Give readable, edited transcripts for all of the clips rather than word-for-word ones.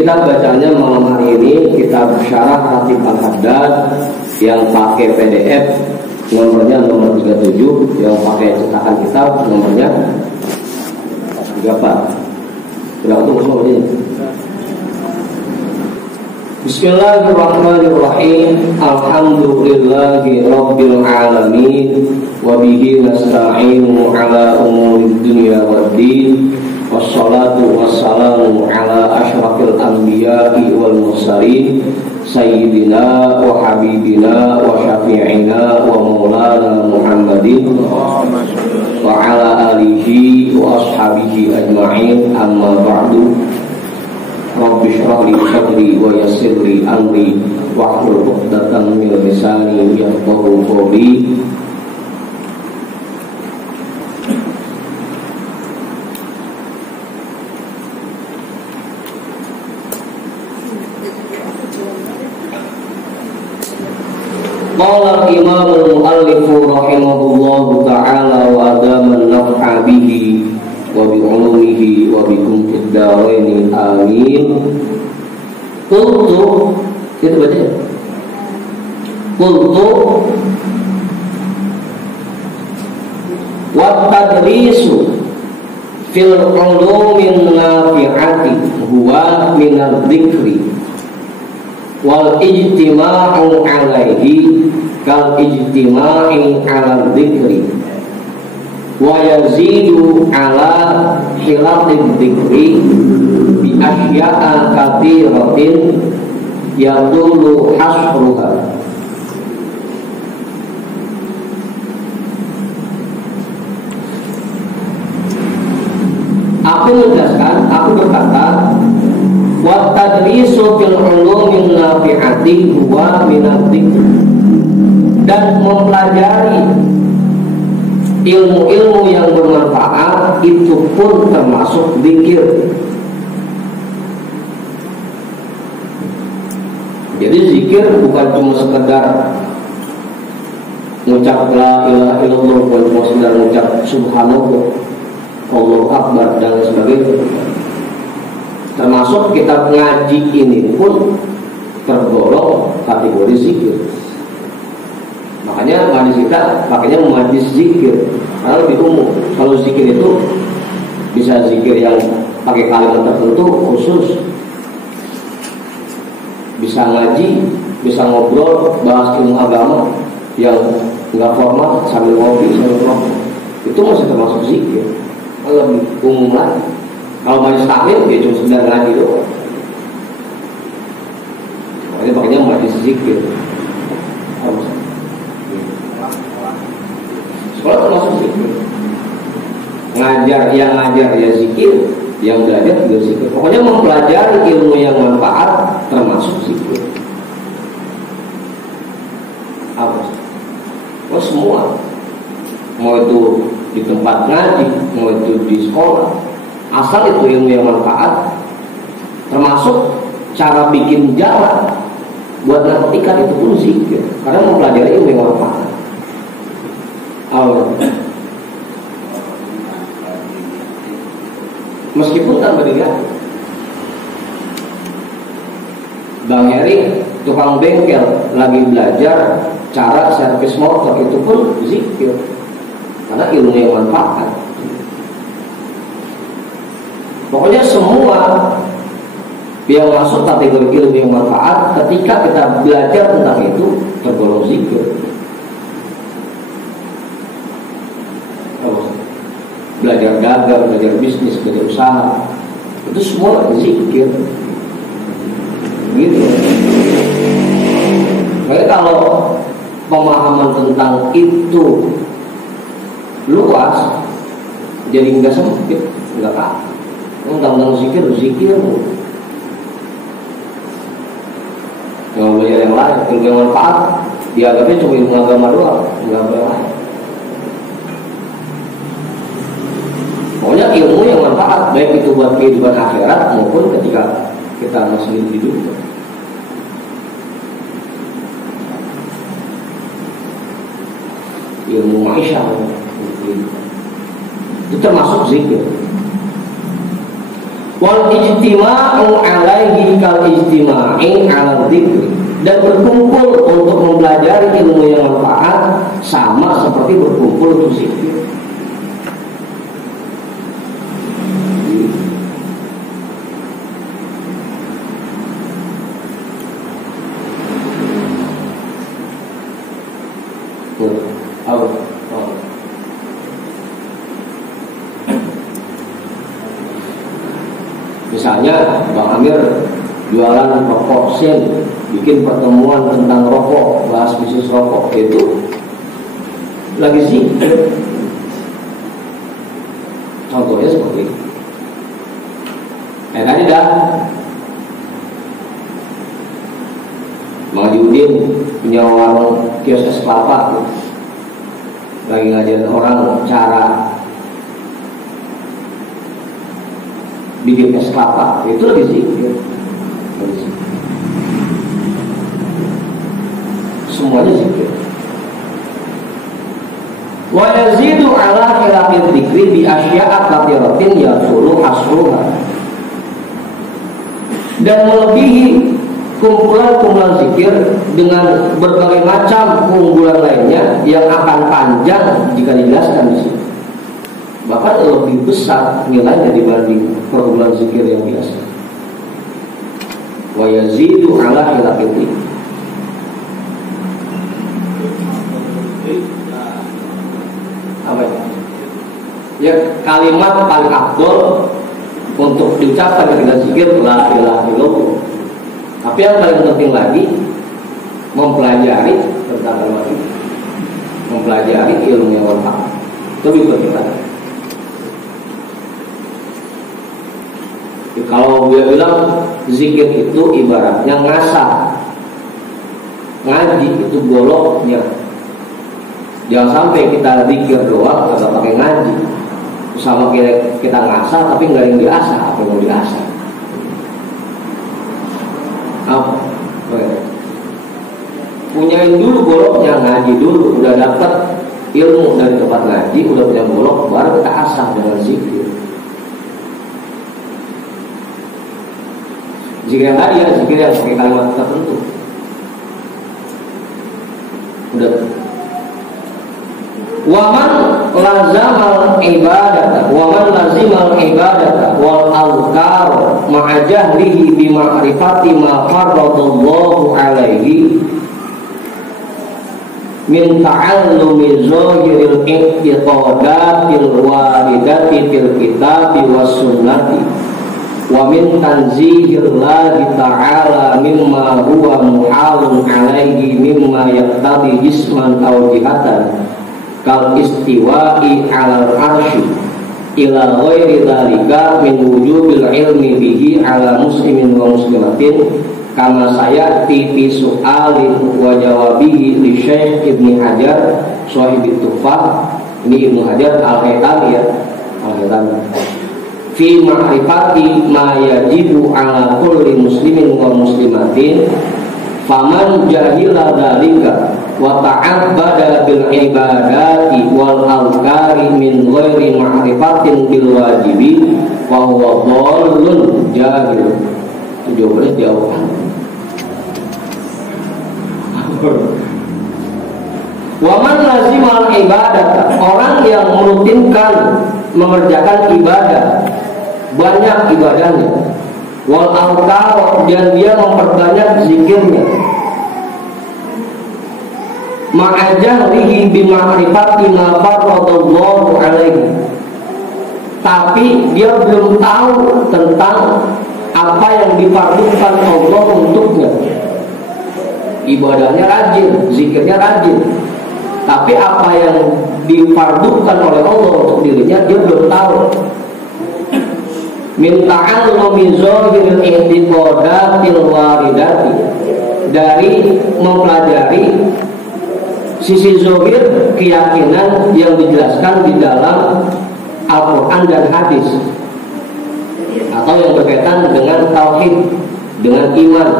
kita bacanya malam hari ini kitab Syarah Ratib Al-Haddad yang pakai PDF, nomornya nomor 37, yang pakai cetakan kitab nomornya 34. Sudah ketemu semua ini. Bismillahirrahmanirrahim. Alhamdulillahi rabbil alamin, wa bihi nasta'inu ala umurid dunya waddin. Wassalatu wassalamu ala asyrafil anbiya'i wal mursalin, sayyidina wa habibina wa syafi'ina wa maulana Muhammadin wa ala alihi wa ashabihi ajma'in. Amma ba'du. Rabbi shrah li sadri wa yassir li amri wahlul 'uqdatam min lisani yafqahu qawli. Qala al-imam al-muallif rahimahullahu ta'ala wa adama an-naf'a bihi wa bi ulumihi wa bikum fid darain amin. Qultu, kita baca. Qultu wa tadrisu fil ulumin nafi'ati huwa min adh-dhikri wal ijtima'u alaihi kal ijtima'i ala dzikri wa yazidu ala khilafid dzikri bi asya'a katsiratin yadullu hasruha. Aku menjelaskan, aku berkata, wa tadrisu fil ulumin nafi'ati huwa minadh dzikr, dan mempelajari ilmu-ilmu yang bermanfaat itu pun termasuk zikir. Jadi zikir bukan cuma sekedar mengucap la ilaha illallah, bukan cuma sekedar mengucap subhanallah, Allahu akbar dan sebagainya. Termasuk kitab ngaji ini pun tergolong kategori zikir. Makanya majlis kita pakainya majlis zikir, karena lebih umum. Kalau zikir itu bisa zikir yang pakai kalimat tertentu khusus, bisa ngaji, bisa ngobrol, bahas ilmu agama yang nggak formal sambil ngopi sambil ngobrol, itu masih termasuk zikir. Lebih umum lagi. Kalau majlis taklim dia cuma sekedar ngaji doang. Makanya pakainya majlis zikir. Sekolah termasuk zikir. Ngajar ya zikir, yang belajar juga zikir. Pokoknya mempelajari ilmu yang manfaat termasuk zikir. Apa? Oh semua. Mau itu di tempat ngaji, mau itu di sekolah, asal itu ilmu yang manfaat, termasuk cara bikin jalan buat narkotika itu pun zikir, karena mempelajari ilmu yang manfaat. Meskipun tanpa dilihat, Bang Heri tukang bengkel lagi belajar cara servis motor, itu pun zikir, karena ilmu yang manfaat. Pokoknya semua yang masuk kategori ilmu yang manfaat, ketika kita belajar tentang itu tergolong zikir. Belajar dagang, belajar bisnis, belajar usaha, itu semua zikir. Gitu. Makanya kalau pemahaman tentang itu luas, jadi nggak sempit, nggak apa. Tentang zikir, nggak belajar yang lain, ilmu yang manfaat dianggapnya cuma ilmu agama doang, nggak boleh. Pokoknya ilmu yang manfaat, baik itu buat kehidupan akhirat maupun ketika kita masih hidup. Ilmu ma'isyah itu termasuk zikir. Wal ijtima'u alaihi kal ijtima'i ala dzikri, dan berkumpul untuk mempelajari ilmu yang manfaat sama seperti berkumpul untuk zikir. Misalnya Bang Amir jualan rokok sen, bikin pertemuan tentang rokok, bahas bisnis rokok, itu lagi sih. Contohnya seperti itu. Tadi dah Bang Udin punya warung kios es kelapa, lagi ngajarin orang cara bikin es kelapa, itu lagi zikir. Semuanya zikir. Wa yazidu ala khilafil dzikri bi asya'a katsiratin yasulu hasruha, dan melebihi kumpulan-kumpulan zikir dengan berbagai macam keunggulan lainnya yang akan panjang jika dijelaskan di sini. Bahkan lebih besar nilainya dibanding perkumpulan zikir yang biasa. Wa yazidu ala khilafil dzikri. Apa ya? Kalimat paling afdol untuk diucapkan ketika zikir la ilaha illallah. Tapi yang paling penting lagi mempelajari tentang kalimat itu, mempelajari ilmu yang manfaat. Itu lebih penting lagi. Kalau dia bilang zikir itu ibaratnya ngasah, ngaji itu boloknya. Jangan sampai kita zikir doang kagak pakai ngaji, sama kita ngasah tapi nggak yang diasah. Apa yang mau diasah? Apa? Punyain dulu boloknya, ngaji dulu, udah dapat ilmu dari tempat ngaji, udah punya bolok, baru kita asah dengan zikir. Zikir yang tadi ya, zikir yang pakai kalimat tertentu. Udah. Waman lazamal ibadata, waman lazimal ibadata wal azkar ma'a jahlihi bi ma'rifati ma faradallahu alaihi min ta'allumi zahiril i'tiqadatil waridati fil kitabi was sunnati wa min tanzihillahi ta'ala mimma huwa muhalun alaihi mimma yaqtadi jisman aw jihatan kal istiwa'i 'alal 'arsy ila ghairi dzalika min wujubil ilmi bihi 'ala muslimin wa muslimatin kama sayati fi su'alin wa jawabihi li Syekh Ibnu Hajar Shahibut Tuhfah. Ini Ibnu Hajar Al-Haytami ya, Al-Haytami fi ma'rifati ma yajibu 'ala kulli muslimin wa muslimatin faman jahila dzalika wa ta'abbada bil ibadati wal azkari min ghairi ma'rifatin bil wajibi fa huwa dhallun jahil. Itu jawabannya jauh. Wa man lazimal ibadah, orang yang merutinkan mengerjakan ibadah, banyak ibadahnya, wal azkar, dan dia memperbanyak zikirnya, ma'ajahlihi bima'rifati ma faradallahu alaihi, tapi dia belum tahu tentang apa yang difardukan Allah untuknya. Ibadahnya rajin, zikirnya rajin, tapi apa yang difardukan oleh Allah untuk dirinya dia belum tahu. Min ta'allumi zahiril i'tiqadatil waridati, dari mempelajari sisi zahir keyakinan yang dijelaskan di dalam Al-Quran dan hadis, atau yang berkaitan dengan tauhid, dengan iman.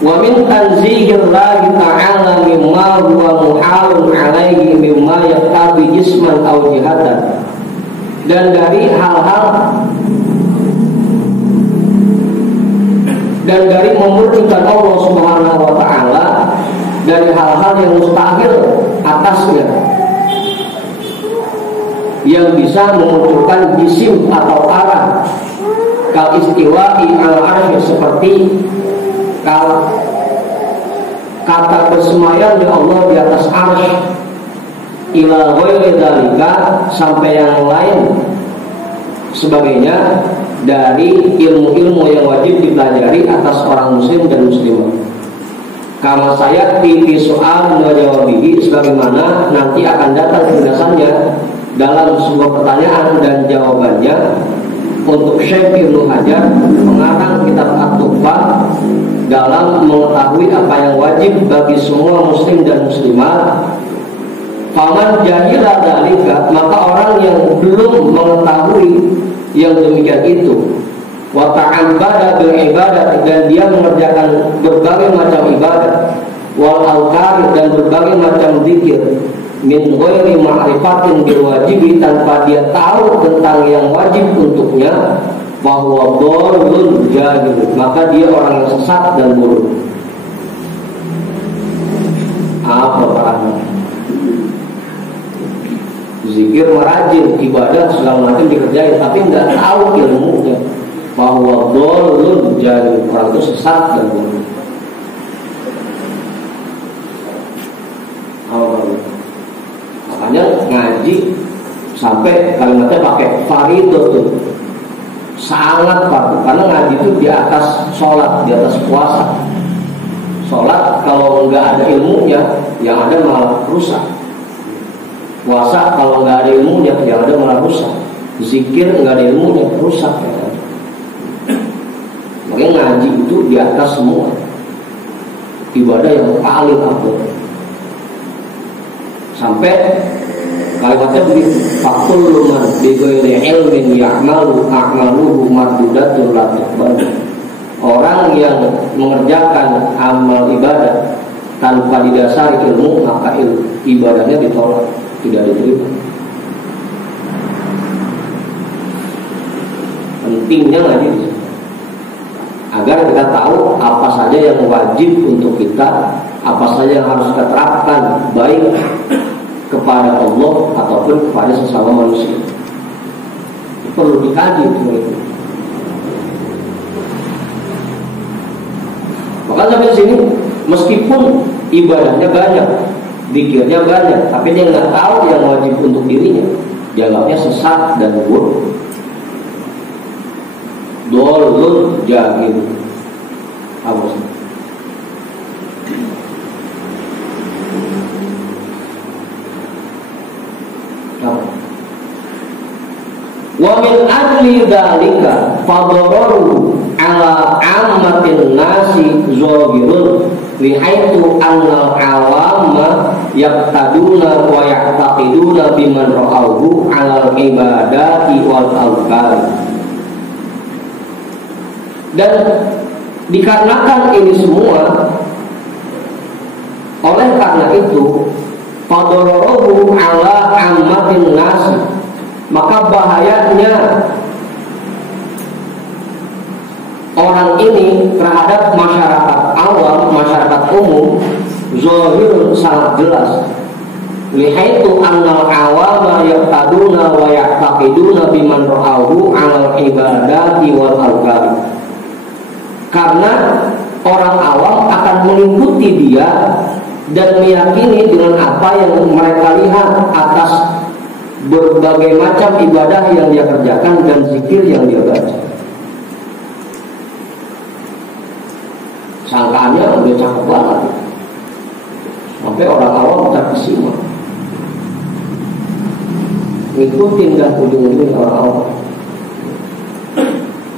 Wa min tanzihillahi ta'ala mimma huwa muhalun alaihi mimma yaqtabi jisman aw jihatan, dan dari hal-hal dan dari memurnikan Allah Subhanahu wa taala dari hal-hal yang mustahil atasnya, yang bisa memunculkan jisim atau arah, kal istiwa'i al-arsy, seperti kata bersemayam ya Allah di atas arsy, ila ghairi dzalika, sampai yang lain sebagainya dari ilmu-ilmu yang wajib dipelajari atas orang muslim dan muslimah. Kama saya fi soal menjawabihi, sebagaimana nanti akan datang penjelasannya dalam sebuah pertanyaan dan jawabannya untuk Syekh Ibnu Hajar, pengarang kitab At-Tuhfah, dalam mengetahui apa yang wajib bagi semua muslim dan muslimah. Faman jahila dzalika, maka orang yang belum mengetahui yang demikian itu, wa ta'abbada bil ibadah, dan dia mengerjakan berbagai macam ibadah, wal alqari, dan berbagai macam zikir, min ghairi ma'rifatin bil wajibi, tanpa dia tahu tentang yang wajib untuknya, bahwa dhalun jahil, maka dia orang yang sesat dan bodoh. Apa parahnya? Zikir merajin, ibadah segala macam dikerjain, tapi nggak tahu ilmunya, bahwa dhalun jahil, orang itu sesat dan bodoh. Makanya ngaji sampai kalimatnya pakai fardhu, sangat fardu, karena ngaji itu di atas sholat, di atas puasa. Sholat kalau nggak ada ilmunya, yang ada malah rusak. Puasa kalau nggak ada ilmunya, yang ada malah rusak. Zikir nggak ada ilmunya, rusak. Makanya ngaji itu di atas semua. Ibadah yang paling afdal. Sampai kalimatnya begitu, fakul luman bighairi ilmin ya'malu a'maluhu mardudatun la tuqbal. Orang yang mengerjakan amal ibadah tanpa didasari ilmu, maka ibadahnya ditolak, tidak diterima. Pentingnya ngaji agar kita tahu apa saja yang wajib untuk kita, apa saja yang harus kita terapkan, baik kepada Allah ataupun kepada sesama manusia. Perlu dikaji itu. Maka sampai sini, meskipun ibadahnya banyak, zikirnya banyak, tapi dia nggak tahu yang wajib untuk dirinya, dianggapnya sesat dan bodoh. Dhalun jahil. Apa sih? Wa min ajli dzalika fadararu ala ammatin nasi zahirun lihaitsu annal awama yaqtaduna wa ya'taqiduna biman ra'awhu ala ibadati wal awqat. Dan dikarenakan ini semua, oleh karena itu fadararu ala ammatin nasi, maka bahayanya orang ini terhadap masyarakat awam, masyarakat umum, zahir, sangat jelas. Lihaitsu annal awama yaqtaduna wa ya'taqiduna biman ra'ahu 'alal ibadati wal awqat. Karena orang awam akan mengikuti dia dan meyakini dengan apa yang mereka lihat atas berbagai macam ibadah yang dia kerjakan dan zikir yang dia baca. Sangkaannya udah cakep banget, sampai orang awam terkesima, ngikutin dan ujung-ujungnya orang awam.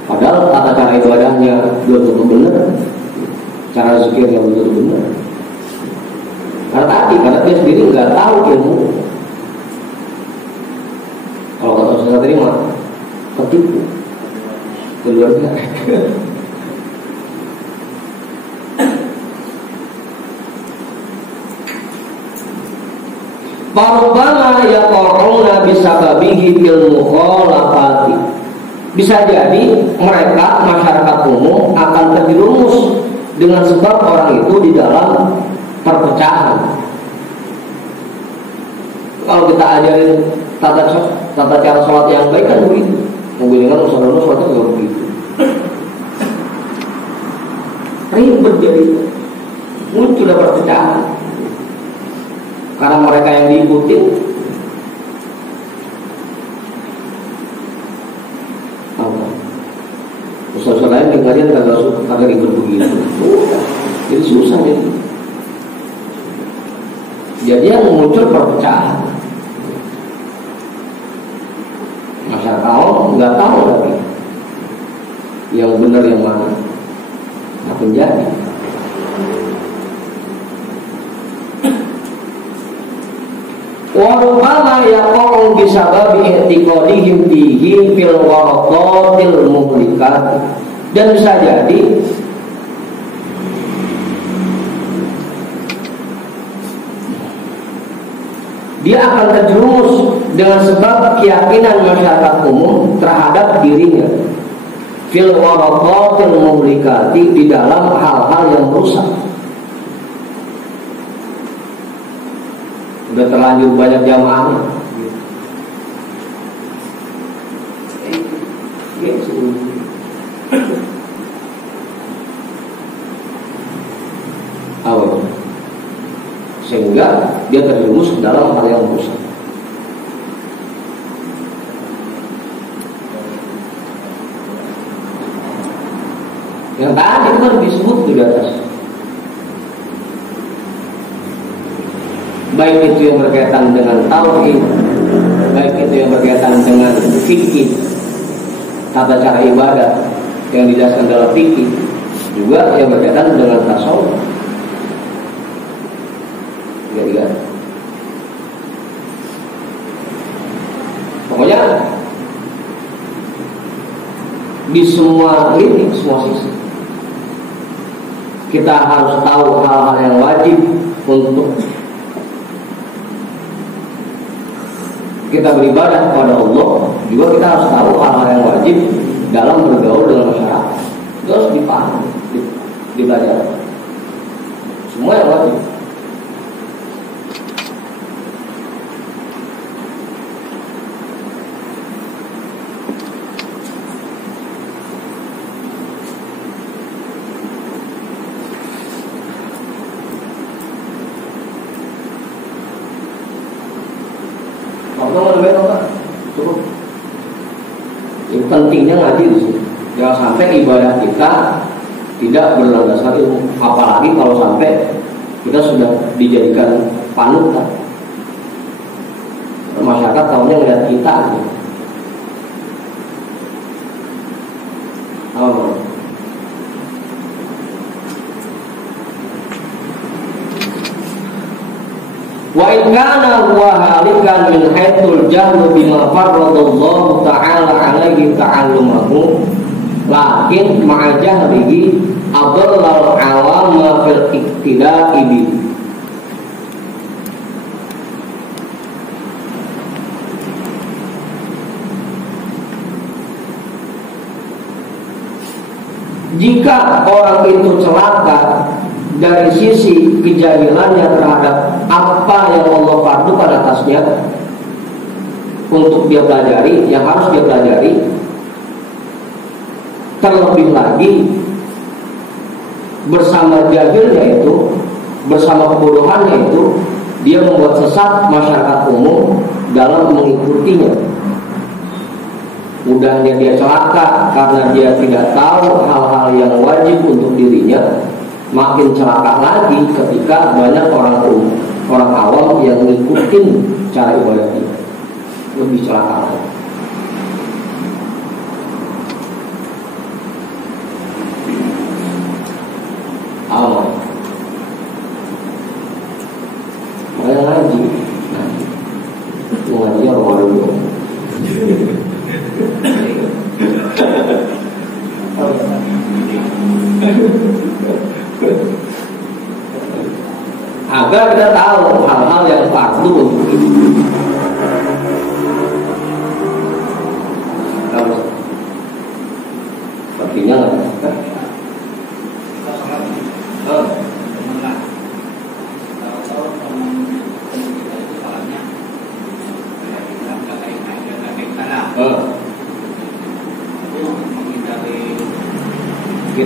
Padahal tata cara ibadahnya belum tentu benar, cara zikirnya belum tentu benar. Karena dia sendiri nggak tahu ilmu. Kalau kata saya terima, ketipu, keluar biasa. Parubama yaqauna bisababihi fil mukhalafati. Bisa jadi mereka masyarakat umum akan terjerumus dengan sebab orang itu di dalam perpecahan. Kalau kita ajarin tata cara sholat yang baik kan begitu. Menggunakan usaha sholatnya juga begitu. Ribet jadi muncul perpecahan karena mereka yang diikuti usaha lain yang kalian kagak ribet begitu. Jadi susah jadi. Jadi yang muncul perpecahan. Masyarakat awam nggak tahu lagi yang benar yang mana. Nah, penjadi. Warubama yaqa'u bisababi i'tiqadihim fihi fil waraqatil muhlikat. Dan bisa jadi dia akan terjerumus dengan sebab keyakinan masyarakat umum terhadap dirinya fil waraqatil muhlikati, di dalam hal-hal yang merusak. Udah terlanjur banyak jamaahnya. Sehingga dia terjerumus ke dalam hal yang merusak. Yang tadi itu kan disebut di atas. Baik itu yang berkaitan dengan tauhid, baik itu yang berkaitan dengan fikih, tata cara ibadah yang dijelaskan dalam fikih, juga yang berkaitan dengan tasawuf. Ya. Pokoknya di semua lini, semua sisi kita harus tahu hal-hal yang wajib untuk kita beribadah kepada Allah. Juga kita harus tahu hal-hal yang wajib dalam bergaul dengan masyarakat. Itu harus dipahami, dipelajari. Semua yang wajib. Itu pentingnya ngaji di sini. Jangan sampai ibadah kita tidak berlandaskan ilmu, apalagi kalau sampai kita sudah dijadikan panutan. Masyarakat tahunya melihat kita. Wa in kana huwa halikan min haitsul jahlu bima faradallahu ta'ala alaihi ta'allumahu, lakin ma'a jahlihi adallal awama fil iktida'i bi. Jika orang itu celaka dari sisi kejahilannya terhadap apa yang Allah fardukan atasnya untuk dia pelajari, yang harus dia pelajari, terlebih lagi bersama jahilnya itu, bersama kebodohannya itu, dia membuat sesat masyarakat umum dalam mengikutinya. Mudahnya dia celaka karena dia tidak tahu hal-hal yang wajib untuk dirinya. Makin celaka lagi ketika banyak orang awam yang ngikutin cara ibadah dia, lebih celaka lagi. Awam, saya ngaji, ngaji orang dulu. Agar kita tahu hal-hal yang fardu untuk itu.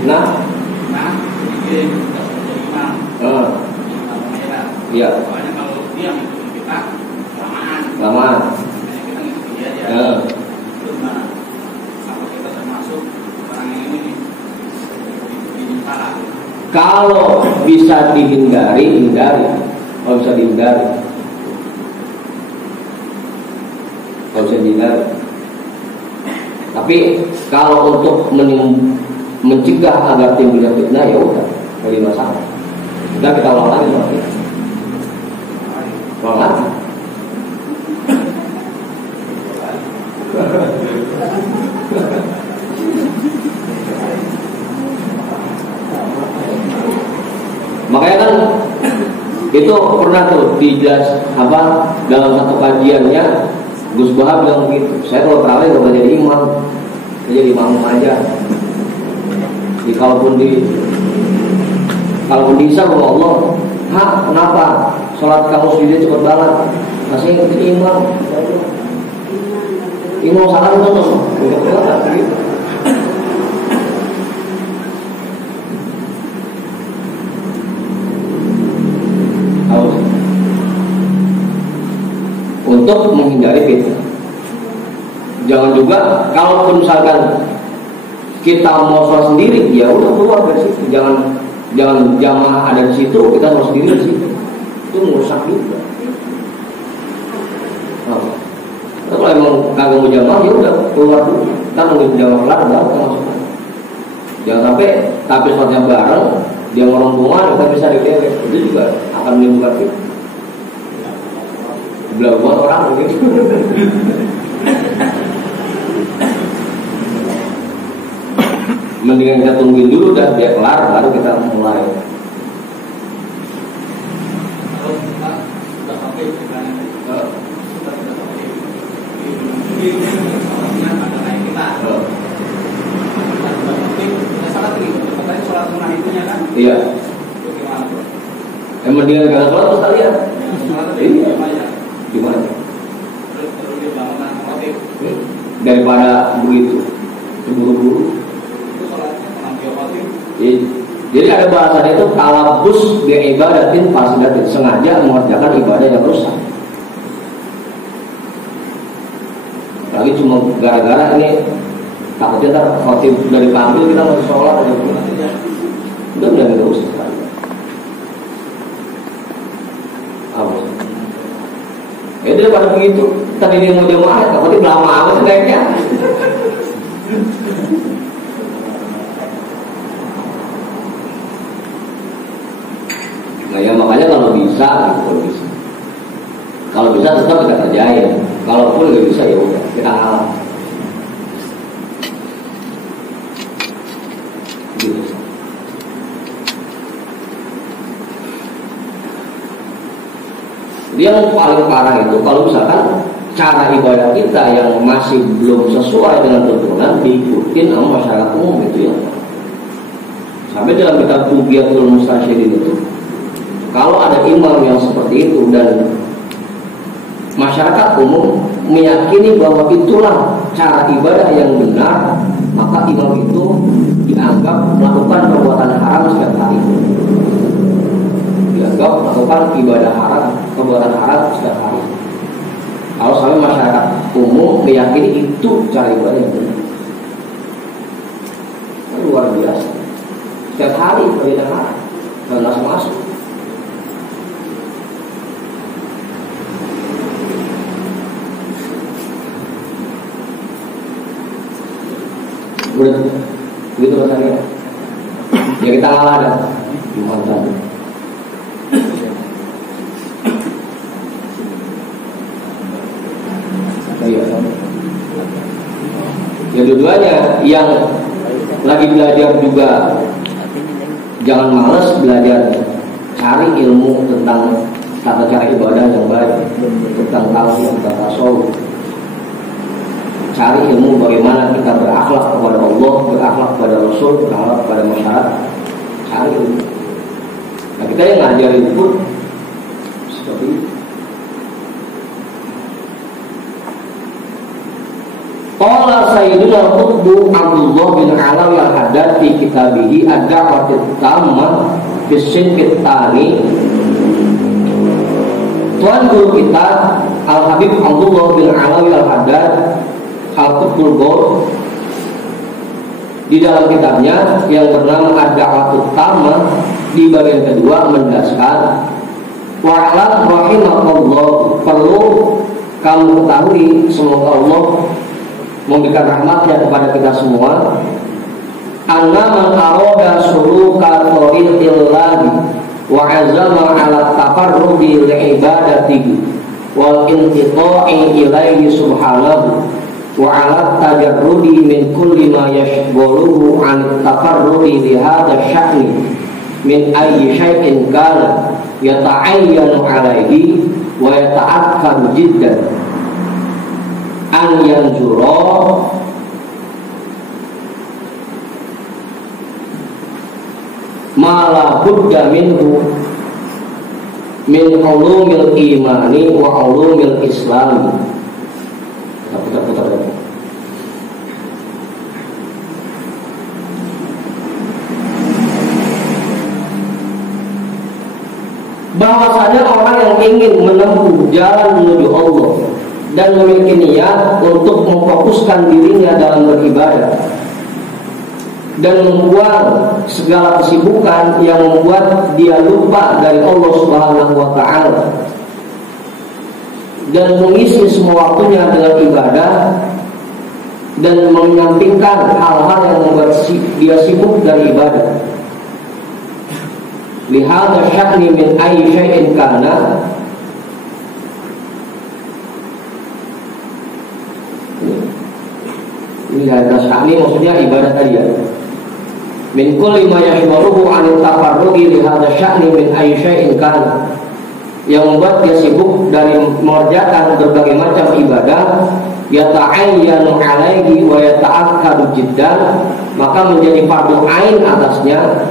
Nah, jadi imam. Iya. Soalnya kalau dia ngikutin kita lamaan. Kita ngikutin dia aja. Itu gimana? Apa kita termasuk orang yang ini di kepala? Kalau bisa dihindari, hindari. Kalau bisa dihindari, Tapi kalau untuk mencegah agar timbulnya fitnah, ya udah, nggak ada masalah. Kita ulang lagi seperti itu. Ulang lagi. Makanya kan itu pernah tuh dijelas dalam satu kajiannya Gus Bahar bilang begitu. Saya kalau terawih nggak jadi imam, saya jadi imam aja. Kalaupun dihisab oleh Allah, kenapa sholat kamu sendiri cepat banget? Masih jadi imam. Imam salah itu tuh. Untuk menghindari fitnah. Jangan juga kalau misalkan kita mau sholat sendiri, ya udah keluar dari situ. Jangan jamaah ada di situ, kita sholat sendiri di situ. Itu merusak juga. Kalau emang kagak mau jamaah, ya udah keluar dulu. Kita nunggu jamaah kelar, baru kita masuk. Jangan sampai tapi sholatnya bareng, dia ngorong rumah, kita bisa dikewek. Itu juga akan menimbulkan fitnah. Buat orang begitu. Mendingan kita tungguin dulu dan dia kelar, baru kita mulai. Kalau kita sudah pakai kita ada naik kita. Kita salat ini, katanya sholat sunnah itunya kan? Iya. Itu gimana bro? Mendingan kita sholat terus kalian. Iya. Gimana? Terus dia bangunan khotib. Daripada begitu, buru-buru. Itu sholatnya penampilan khotib. Jadi ada bahasanya itu talabus bi ibadatin fasidatin, sengaja mengerjakan ibadah yang rusak. Lagi cuma gara-gara ini takutnya ntar khotib dari panggil kita masih sholat aja pulang. Udah nggak rusak. Ya daripada begitu, tadi dia mau jamaah, takutnya lama amat kayaknya. Nah ya makanya kalau bisa, kalau bisa tetap kita kerjain. Kalaupun nggak bisa ya udah kita ngalah. Gitu. Yang paling parah itu kalau misalkan cara ibadah kita yang masih belum sesuai dengan tuntunan diikutin sama masyarakat umum, itu yang sampai dalam kitab Bugiyatul Mustasyidin itu kalau ada imam yang seperti itu dan masyarakat umum meyakini bahwa itulah cara ibadah yang benar, maka imam itu dianggap melakukan perbuatan haram setiap hari. Dianggap melakukan ibadah haram, perbuatan haram setiap hari. Kalau sampai masyarakat umum meyakini itu cara ibadah yang benar, luar biasa. Setiap hari ibadah haram dan masuk. Udah begitu rasanya. Ya kita ngalah dah. Gimana? Ya dua-duanya, yang lagi belajar juga jangan malas belajar, cari ilmu tentang tata cara ibadah yang baik, tentang tauhid, tentang tasawuf. Cari ilmu bagaimana kita berakhlak kepada Allah, berakhlak kepada Rasul, berakhlak kepada masyarakat. Cari ilmu. Nah kita yang ngajarin pun seperti itu. Qala Sayyidun Bayyana Qutbu Abdullah bin Alawi al-Haddad fi kitabihi ad-da'wah at-tammah fi sinfit tsani. Tuan guru kita Al-Habib Abdullah bin Alawi al-Haddad Al-Qutbul Ghaur di dalam kitabnya yang bernama ad-da'wah at-tammah di bagian kedua menjelaskan wa'lam rahimakallah, perlu kamu ketahui semoga Allah memberikan rahmatnya kepada kita semua, anna man arada suluka thariqillahi wa azama ala tafarrudi li ibadatihi wal inqita'i ilaihi subhanahu wa ala tajarrudi min kulli ma yashghuluhu an tafarrudi li hadha sya'ni min ayyi syai'in kana yata'ayyanu alaihi wa yata'akkadu jiddan an yanzura ma la budda minhu min ulumil imani wa ulumil islami. Kita putar lagi. Bahwasanya orang yang ingin menempuh jalan menuju Allah dan memiliki niat untuk memfokuskan dirinya dalam beribadah dan membuang segala kesibukan yang membuat dia lupa dari Allah Subhanahu wa taala dan mengisi semua waktunya dengan ibadah dan menyampingkan hal-hal yang membuat dia sibuk dari ibadah. Lihada sya'ni min ayyi syai'in kana, lihada sya'ni maksudnya ibadah tadi ya. Min kulli ma yashghaluhu 'an tafarrugi lihada sya'ni min ayyi syai'in kana, yang membuat dia sibuk dari mengerjakan berbagai macam ibadah, yata'ayyanu 'alaihi wa yata'akkadu jiddan, maka menjadi fardu ain atasnya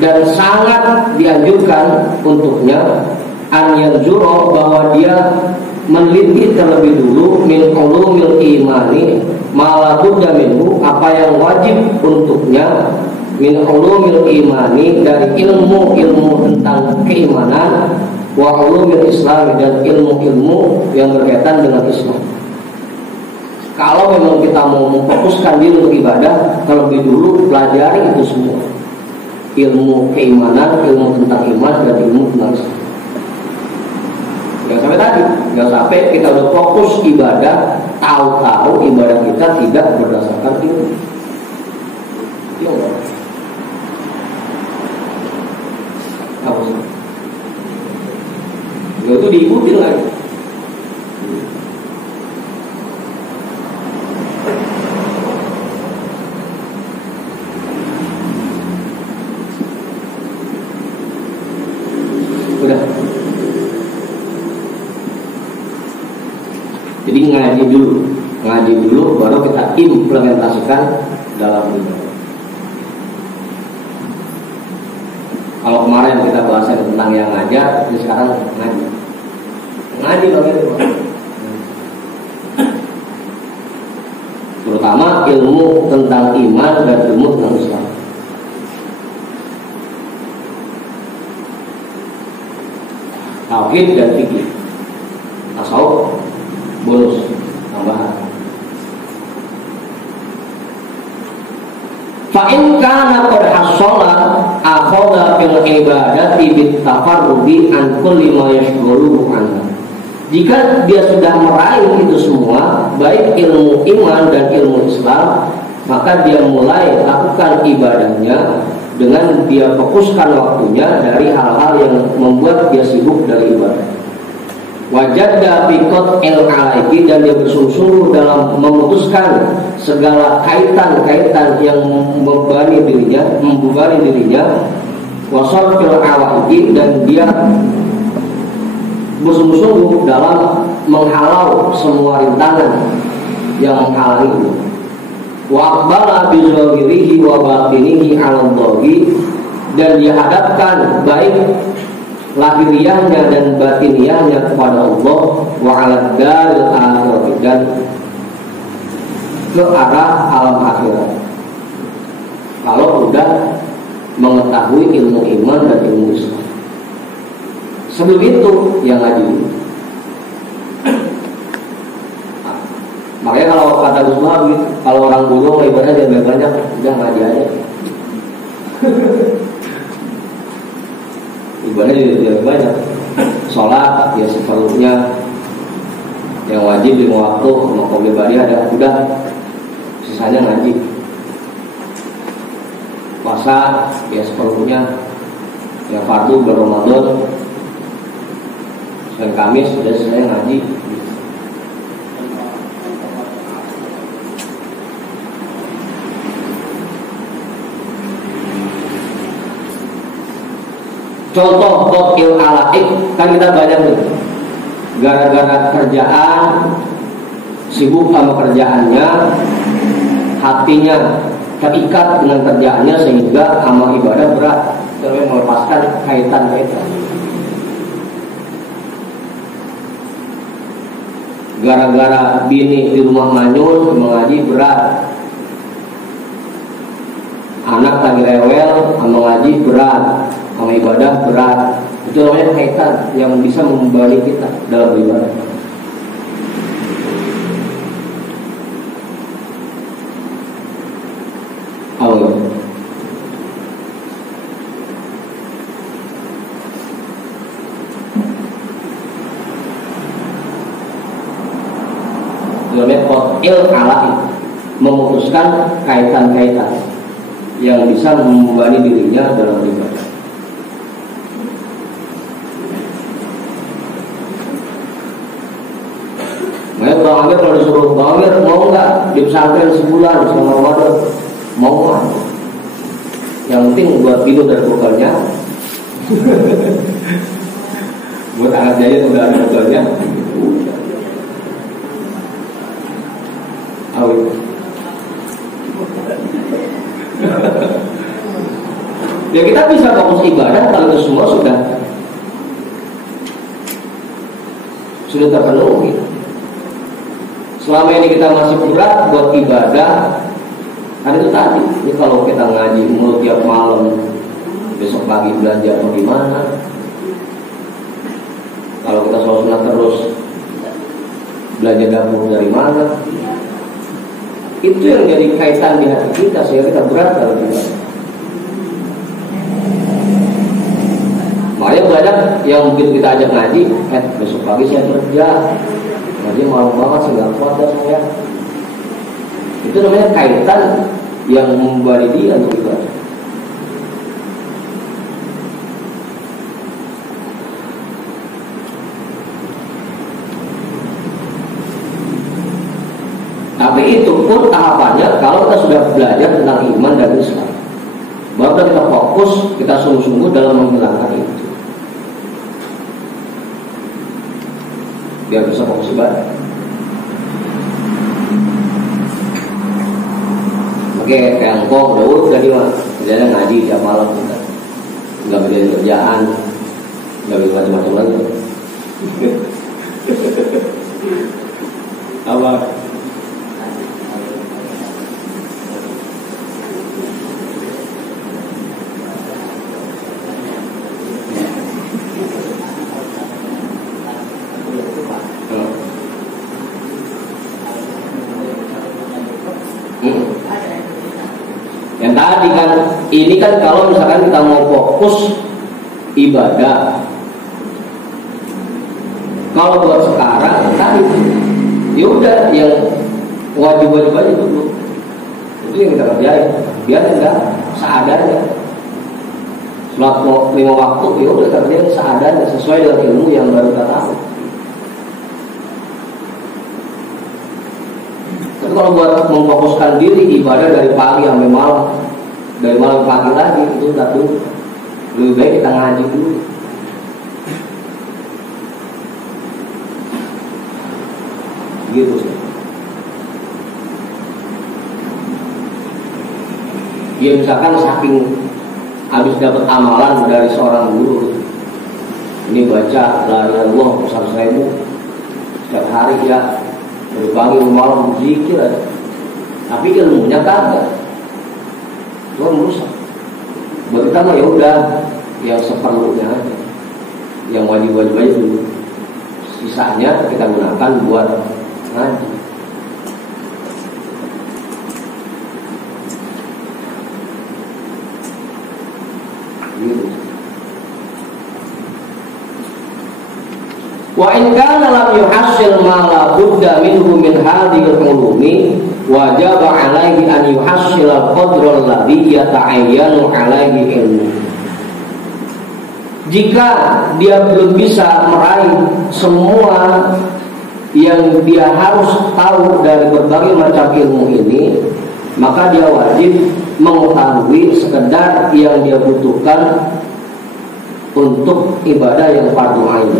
dan sangat dianjurkan untuknya an yanzura, bahwa dia meneliti terlebih dulu min ulumil imani ma la budda minhu, apa yang wajib untuknya min ulumil imani, dari ilmu-ilmu tentang keimanan, wa ulumil islam, dan ilmu-ilmu yang berkaitan dengan Islam. Kalau memang kita mau memfokuskan diri untuk ibadah, terlebih dulu pelajari itu semua, ilmu keimanan, ilmu tentang iman, dan ilmu tentang Islam. Jangan sampai tadi, jangan sampai kita udah fokus ibadah, tahu-tahu ibadah kita tidak berdasarkan ilmu. Apa sih? Itu diikutin lagi. Udah. Jadi ngaji dulu baru kita implementasikan dalam hidup. Kalau kemarin kita bahas tentang yang ngajar, jadi sekarang ngaji bagaimana? Terutama ilmu tentang iman dan ilmu tentang Islam. Tauhid dan fikih, tasawuf, bonus tambahan. Fa'in kana qad hasala akhadha fil ibadati bit tafarrudi an kulli ma yashghuluhu anhu. Jika dia sudah meraih itu semua, baik ilmu iman dan ilmu Islam, maka dia mulai lakukan ibadahnya dengan dia fokuskan waktunya dari hal-hal yang membuat dia sibuk dari ibadah. Wajadda biqat al-alaihi, dan dia bersungguh-sungguh dalam memutuskan segala kaitan-kaitan yang membebani dirinya, wasal fil awaihi, dan dia bersungguh-sungguh dalam menghalau semua rintangan yang menghalanginya. Wa aqbala bi zahirihi wa batinihi 'ala dhagi, dan dia hadapkan baik lahiriahnya dan batiniahnya kepada Allah, wa 'ala daril akhirah, dan ke arah alam akhirat. Kalau udah mengetahui ilmu iman dan ilmu Islam. Sebelum itu yang ngaji. Makanya kalau kata Gus Muhammad gitu, kalau orang dulu ibadah jangan banyak, udah ngaji aja. Ibadah juga banyak. Sholat ya seperlunya, yang wajib 5 waktu, sama qobliyah ba'diyah ada, udah sisanya ngaji. Puasa ya seperlunya, yang fardu bulan Ramadan, Senin Kamis udah sisanya ngaji. Contoh tokil alaik kan kita banyak nih, gara-gara kerjaan, sibuk sama kerjaannya, hatinya terikat dengan kerjaannya sehingga amal ibadah berat, terus melepaskan kaitan-kaitan. Gara-gara bini di rumah manyun mengaji berat, anak lagi rewel mengaji berat, sama ibadah berat. Itu namanya kaitan yang bisa membebani kita dalam ibadah. Allah. Namanya qat'il ala'i, memutuskan kaitan-kaitan yang bisa membebani dirinya dalam ibadah. Makanya Bang Amir kalau disuruh, Bang Amir mau nggak di pesantren sebulan selama Ramadan? Mau nggak? Yang penting buat tidur dari bekalnya. Buat anak jaya udah ada bekalnya. Awit. Ya kita bisa fokus ibadah kalau itu semua sudah terpenuhi. Selama ini kita masih berat buat ibadah, kan itu tadi. Ini kalau kita ngaji mulut tiap malam, besok pagi belanja bagaimana? Kalau kita sholat terus, belanja dapur dari mana? Itu yang jadi kaitan di hati kita sehingga kita berat kalau ibadah. Makanya banyak yang mungkin kita ajak ngaji, besok pagi saya kerja. Ngaji malam banget sih, gak kuat dah saya. Itu namanya kaitan yang membebani dia untuk ibadah. Tapi itu pun tahapannya kalau kita sudah belajar tentang iman dan Islam, baru kita fokus, kita sungguh-sungguh dalam menghilangkan itu, biar bisa fokus ibadah. Oke, kayak engkau udah urut tadi mah, kerjanya ngaji tiap malam, nggak beda kerjaan, nggak beda macam-macam lagi. Apa? Yang tadi kan, ini kan kalau misalkan kita mau fokus ibadah. Kalau buat sekarang tadi, ya udah yang wajib-wajib aja dulu. Itu yang kita kerjain. Biar enggak seadanya. Sholat 5 waktu, ya udah kerjain seadanya sesuai dengan ilmu yang baru kita tahu. Kalau buat memfokuskan diri ibadah dari pagi sampai malam, dari malam pagi lagi, itu tak dulu. Lebih baik kita ngaji dulu. Gitu. Ya misalkan saking habis dapat amalan dari seorang guru, ini baca la ilaha illallah 1.000 setiap hari ya. Dari pagi malam zikir aja. tapi ilmunya kagak, itu kan merusak. Bagi kita mah ya udah yang seperlunya aja, yang wajib-wajib aja dulu, sisanya kita gunakan buat ngaji. Wa in kana lam yuhassil ma la budda minhu min hadhil ulumi wajaba alaihi an yuhassil al-qadra alladhi yata'ayyanu alaihi ilmu. Jika dia belum bisa meraih semua yang dia harus tahu dari berbagai macam ilmu ini, maka dia wajib mengetahui sekedar yang dia butuhkan untuk ibadah yang fardu ain.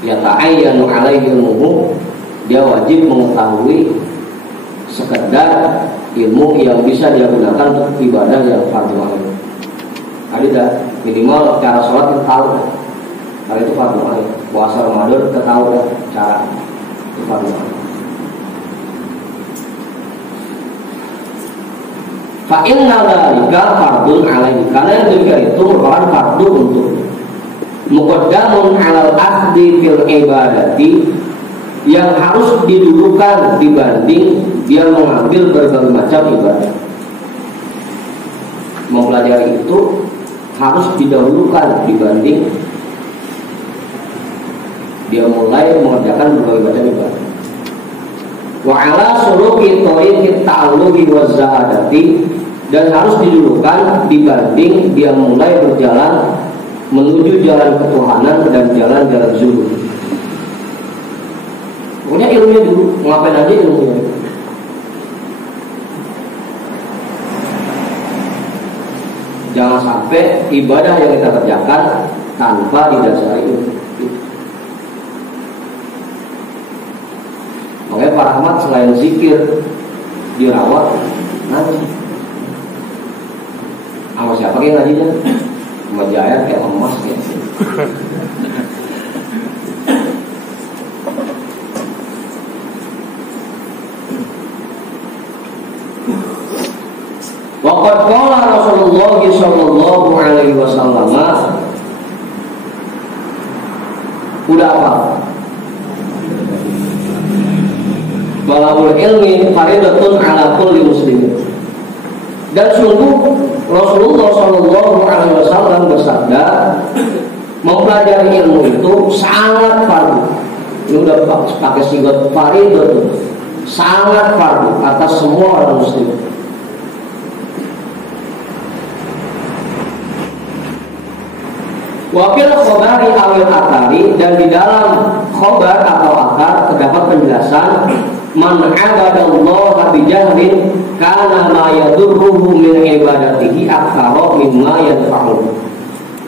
Ya ta'ayyanu alaihi ilmuhu, dia wajib mengetahui sekedar ilmu yang bisa dia gunakan untuk ibadah yang fardu ain. Tadi dah minimal cara sholat kita tahu dah. Kalau itu fardu ain. Puasa Ramadan kita tahu dah cara itu fardu ain. Fa inna dzalika fardun alaihi, karena yang demikian itu merupakan fardu untuk muqaddamun 'alal akhdi fil ibadati, yang harus didulukan dibanding dia mengambil berbagai macam ibadah. Mempelajari itu harus didahulukan dibanding dia mulai mengerjakan berbagai macam ibadah. Wa 'ala suluki thariqit ta'alluhi wa zahadati, dan harus didulukan dibanding dia mulai berjalan menuju jalan ketuhanan dan jalan-jalan zuhud. Pokoknya ilmunya dulu, ngapain aja ilmunya. Jangan sampai ibadah yang kita kerjakan tanpa didasari ilmu. Makanya Pak Rahmat selain zikir dirawat ngaji. Sama siapa yang ngajinya? Sama Jaya kayak emas kayak. Waqad qala Rasulullah sallallahu alaihi wasallam, udah apa? Balagul ilmi faridatun ala kulli muslimin. Dan sungguh Rasulullah sallallahu alaihi wasallam bersabda, mempelajari ilmu itu sangat fardu. Ini udah pakai singkat faridatun, sangat fardu atas semua orang muslim. Wakil khobari awil akari, dan di dalam khobar atau akar terdapat penjelasan man abadallaha bijahlin kana ma yadurruhu min ibadatihi aktsara mimma yanfa'uhu.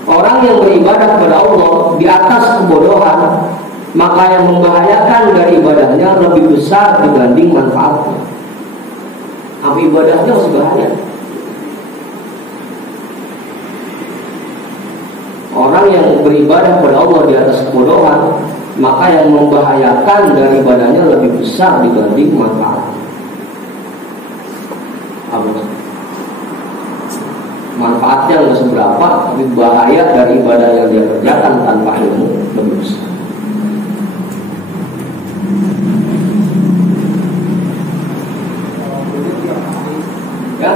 Orang yang beribadah kepada Allah di atas kebodohan, maka yang membahayakan dari ibadahnya lebih besar dibanding manfaatnya. Apa ibadahnya masih bahaya? Orang yang beribadah kepada Allah di atas kebodohan, maka yang membahayakan dari ibadahnya lebih besar dibanding manfaat. Manfaatnya nggak seberapa, tapi bahaya dari ibadah yang dia kerjakan tanpa ilmu lebih besar. Ya.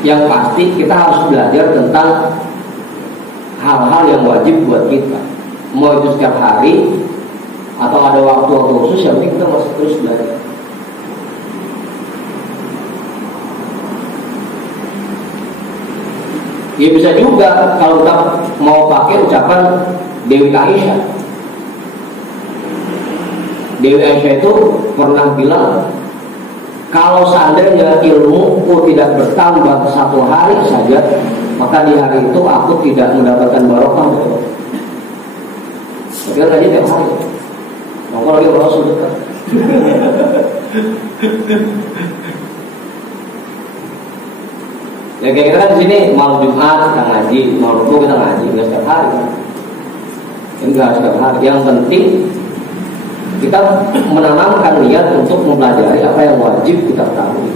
Yang pasti kita harus belajar tentang hal-hal yang wajib buat kita. Mau itu setiap hari atau ada waktu-waktu khusus, yang penting kita masih terus belajar. Ya bisa juga kalau kita mau pakai ucapan Dewi Aisyah. Dewi Aisyah itu pernah bilang, kalau seandainya ilmuku tidak bertambah satu hari saja, maka di hari itu aku tidak mendapatkan barokah. Dia tadi tiap hari. Maka lagi Rasul dekat. Ya kayak kita kan di sini malam Jumat kita ngaji, malam Rabu kita ngaji, enggak setiap hari kan? Enggak setiap hari. Yang penting kita menanamkan niat untuk mempelajari apa yang wajib kita ketahui.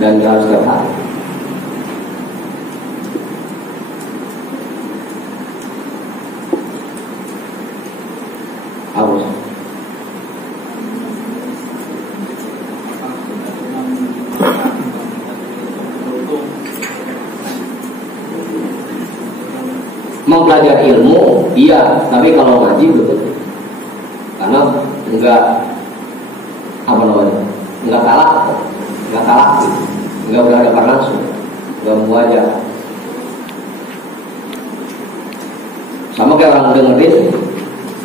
Dan enggak setiap hari. Harus. Mempelajari ilmu, iya, tapi kalau ngaji betul, karena enggak apa namanya, enggak talak, enggak berhadapan langsung, enggak muajah. Sama kayak orang dengerin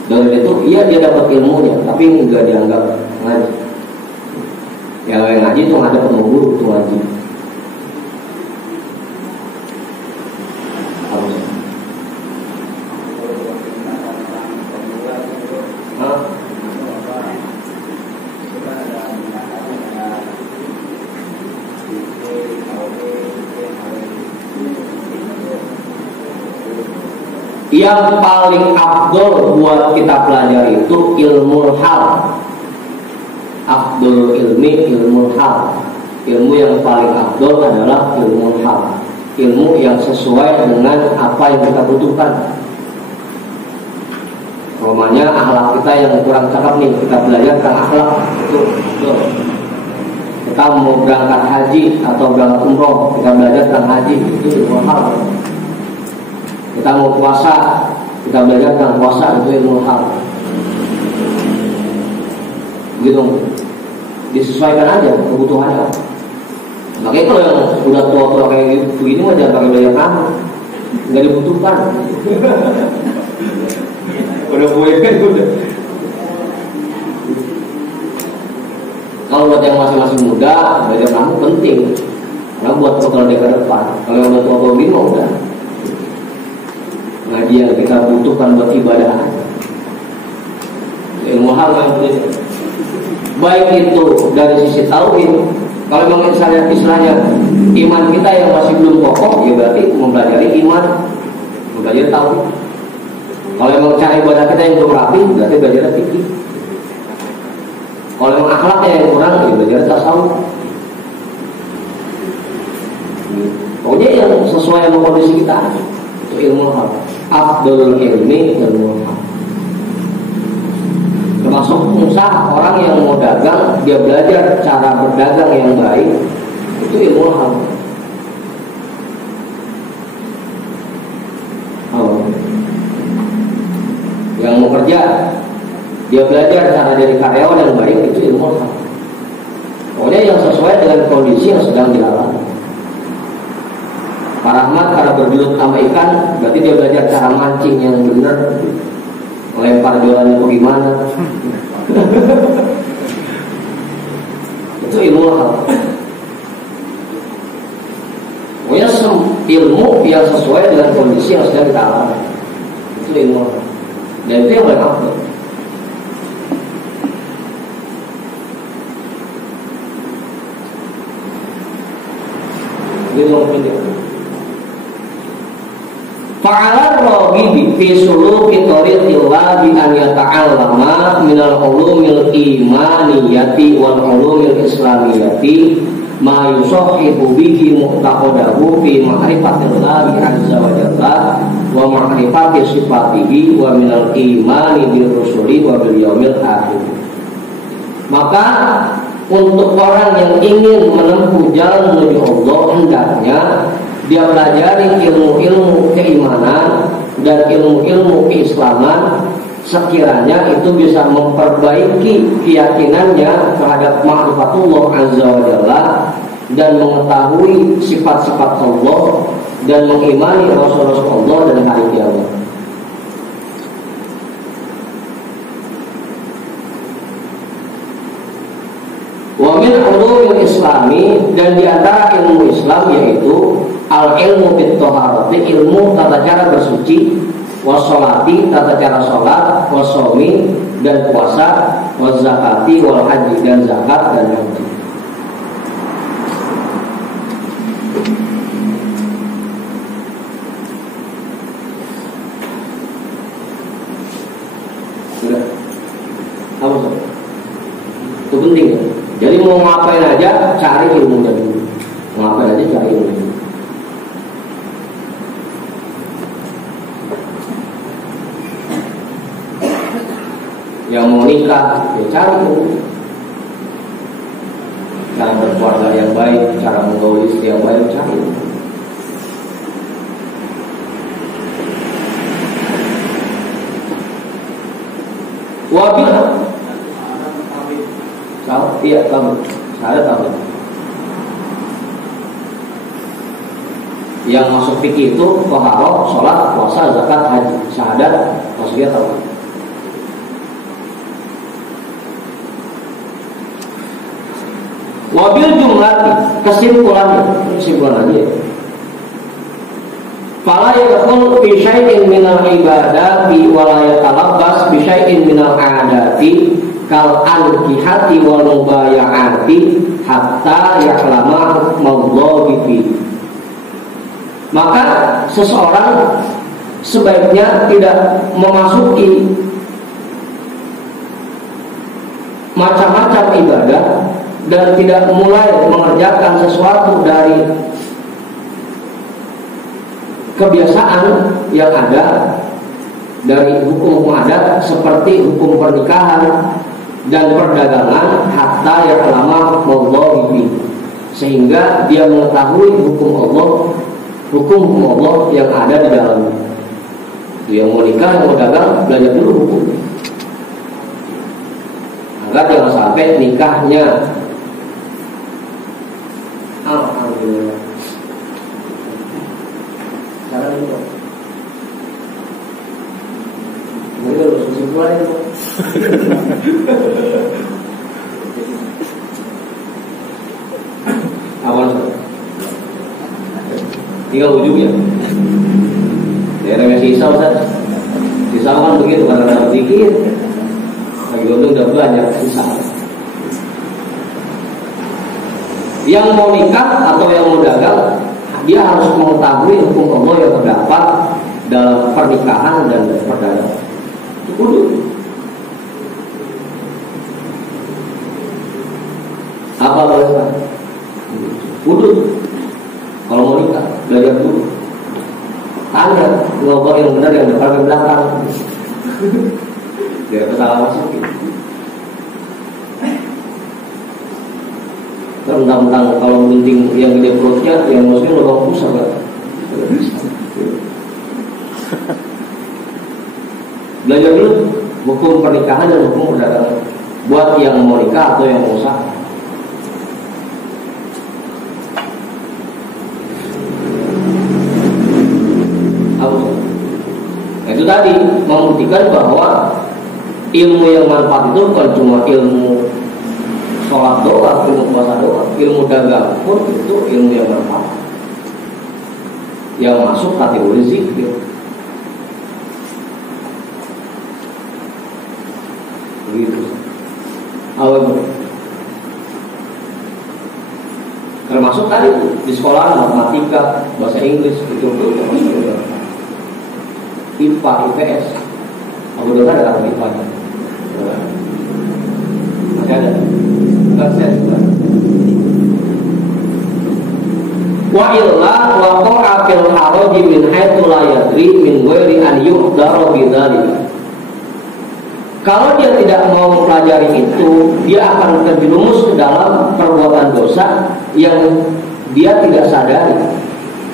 itu, iya dia dapat ilmunya, tapi enggak dianggap ngaji. Yang ngaji itu ada ketemu guru itu ngaji. Yang paling afdol buat kita pelajari itu ilmu hal. Afdol ilmi ilmu hal. Ilmu yang paling afdol adalah ilmu hal. Ilmu yang sesuai dengan apa yang kita butuhkan. Romanya akhlak kita yang kurang cakep nih, kita belajar tentang akhlak itu. Kita mau berangkat haji atau berangkat umroh, kita belajar tentang haji itu ilmu hal. Kita mau puasa, kita belajar tentang puasa itu ilmu hal. Gitu, disesuaikan aja kebutuhannya. Makanya kalau yang udah tua-tua kayak gitu, begini mah jangan pakai belajar kamu, nggak dibutuhkan. Udah boleh kan udah. Kalau buat yang masih muda, belajar kamu penting, karena buat bekal dia ke depan. Kalau yang udah tua-tua begini mah udah. Ngaji yang kita butuhkan buat ibadah. Ilmu hal yang penting. Baik itu dari sisi tauhid. Kalau memang istilahnya iman kita yang masih belum kokoh, ya berarti mempelajari iman, mempelajari tauhid. Kalau memang cara ibadah kita yang belum rapi, berarti belajar fikih. Kalau memang akhlaknya yang kurang, ya belajar tasawuf. Pokoknya yang sesuai dengan kondisi kita. Itu ilmu hal. Afdalul ilmi ilmu hal. Termasuk usaha orang yang mau dagang, dia belajar cara berdagang yang baik, itu ilmu hal. Yang mau kerja, dia belajar cara jadi karyawan yang baik, itu ilmu hal. Pokoknya yang sesuai dengan kondisi yang sedang dialami. Pak Rahmat cara bergelut sama ikan, berarti dia belajar cara mancing yang benar, melempar jualannya bagaimana. Itu ilmu hal. Pokoknya ilmu yang sesuai dengan kondisi yang sedang kita alami, itu ilmu hal. Dan itu yang paling afdal. Itu yang Fa'alar raghibi fi suluki tariqillah bi an yata'allama minal ulumil imaniyati wal ulumil islamiyati ma yusahhibu bihi mu'taqadahu fi ma'rifatillahi azza wa jalla wa ma'rifati sifatihi wa minal imani bil rusuli wa bil yaumil akhir. Maka untuk orang yang ingin menempuh jalan menuju Allah, hendaknya dia pelajari ilmu-ilmu keimanan dan ilmu-ilmu keislaman, sekiranya itu bisa memperbaiki keyakinannya terhadap ma'rifatullah azza wa jalla dan mengetahui sifat-sifat Allah dan mengimani Rasul-Rasul Allah dan hari kiamat. Wa min ulumil islami, dan di antara ilmu Islam yaitu al ilmu bit thaharati, ilmu tata cara bersuci, washolati, tata cara sholat, wasomi dan puasa, wazakati wal haji, dan zakat dan haji. Itu penting ya. Jadi mau ngapain aja cari ilmunya dulu. Ngapain aja cari ilmunya. Yang mau nikah ya cari ilmunya. Cara berkeluarga yang baik, cara menggauli istri yang baik, cari. Wabil, iya kamu, saya tahu. Yang masuk fikih itu taharah, sholat, puasa, zakat, haji, syahadat, maksudnya tahu. Wabil jumlah kesimpulan aja. Fala yakun fi syai'in minal ibadati wa la yatalabbas bi syai'in minal adati kal ankihati wal mubaya'ati hatta ya'lama hukmallahi fi. Maka seseorang sebaiknya tidak memasuki macam-macam ibadah dan tidak mulai mengerjakan sesuatu dari kebiasaan yang ada dari hukum adat seperti hukum pernikahan dan perdagangan hatta ya'lama hukmallahi, sehingga dia mengetahui hukum Allah yang ada di dalamnya. Dia mau nikah, yang mau dagang, belajar dulu hukum agar jangan sampai nikahnya alhamdulillah cara itu ini harus kesimpulan itu. Awal tinggal ujungnya daerahnya sisa Ustaz. Sisa kan begitu, karena ada sedikit lagi gondong udah banyak sisa. Yang mau nikah atau yang mau dagang, dia harus mengetahui hukum Allah yang terdapat dalam pernikahan dan perdagangan. Itu kudu. Apa bahasa? Kudu. Kalau mau nikah, belajar dulu. Tanya Allah yang benar, yang depan, yang belakang. Dia salah masukin. Tentang kalau penting yang gede perutnya, yang maksudnya lubang pusat kan? Belajar dulu hukum pernikahan dan hukum perdagangan buat yang mau nikah atau yang mau usaha. Itu tadi membuktikan bahwa ilmu yang manfaat itu bukan cuma ilmu sholat doang, ilmu puasa doang, ilmu dagang pun itu ilmu yang manfaat, yang masuk kategori zikir. Begitu. Awal termasuk tadi di sekolah matematika, bahasa Inggris itu termasuk IPA, IPS. Aku dengar ada IPA. Masih ada. Wa illa wa qa'a fil haraji min haitsu la yadri min ghairi an yuqdara bidzalik. Kalau dia tidak mau mempelajari itu, dia akan terjerumus ke dalam perbuatan dosa yang dia tidak sadari.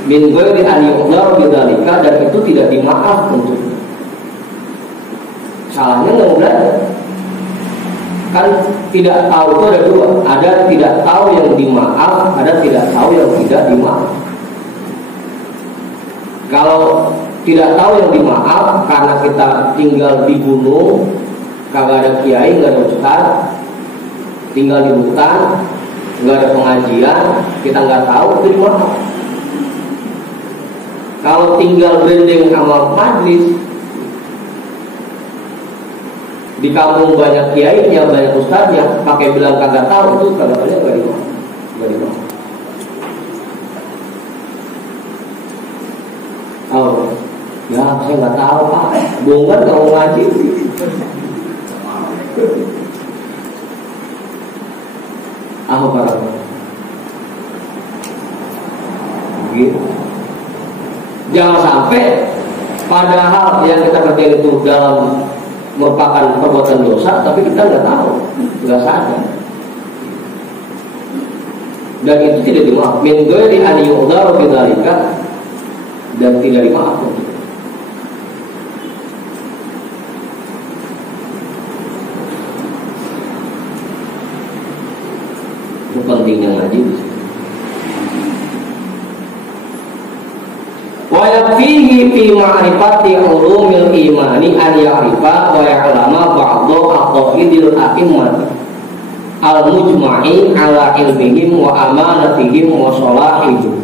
Min ghairi an yuqdara bidzalika, dan itu tidak dimaaf tentunya. Salahnya nggak belajar. Kan tidak tahu itu ada dua, ada tidak tahu yang dimaaf, ada tidak tahu yang tidak dimaaf. Kalau tidak tahu yang dimaaf karena kita tinggal di gunung, kagak ada kiai, nggak ada ustaz, tinggal di hutan, nggak ada pengajian, kita nggak tahu, itu dimaaf. Kalau tinggal berdeng sama majlis, di kampung banyak kiainya, banyak ustadznya, pakai bilang kagak tahu, itu kagaknya nggak dimaaf, nggak dimaaf. Oh, ya saya nggak tahu Pak, bohongan kalau ngaji. barang. Gitu. Jangan sampai padahal yang kita kerjain itu dalam merupakan perbuatan dosa, tapi kita nggak tahu, nggak sadar. Dan itu tidak dimaaf. Min ghairi an yu'dharu bidzalika, dan tidak dimaafkan. Itu pentingnya ngaji. Wa yakfihi fi ma'rifati ulumil imani an ya'rifa wa ya'lama ba'dha aqaidil a'immah al-mujma'i ala ilmihim wa amanatihim wa salahihim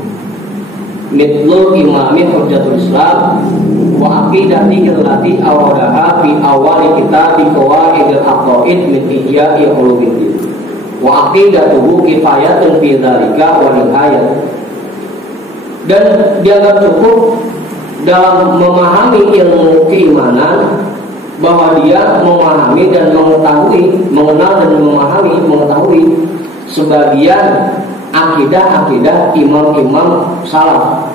mithlul imami hujjatul islam wa aqidatihi allati awradaha fi awali kitabi qawaidil aqaid min ihya'i ulumuddin wa aqidatuhu kifayatun fi dzalika wa nihayat. Dan dianggap cukup dalam memahami ilmu keimanan bahwa dia memahami dan mengetahui, mengenal dan mengetahui sebagian akidah-akidah imam-imam salaf.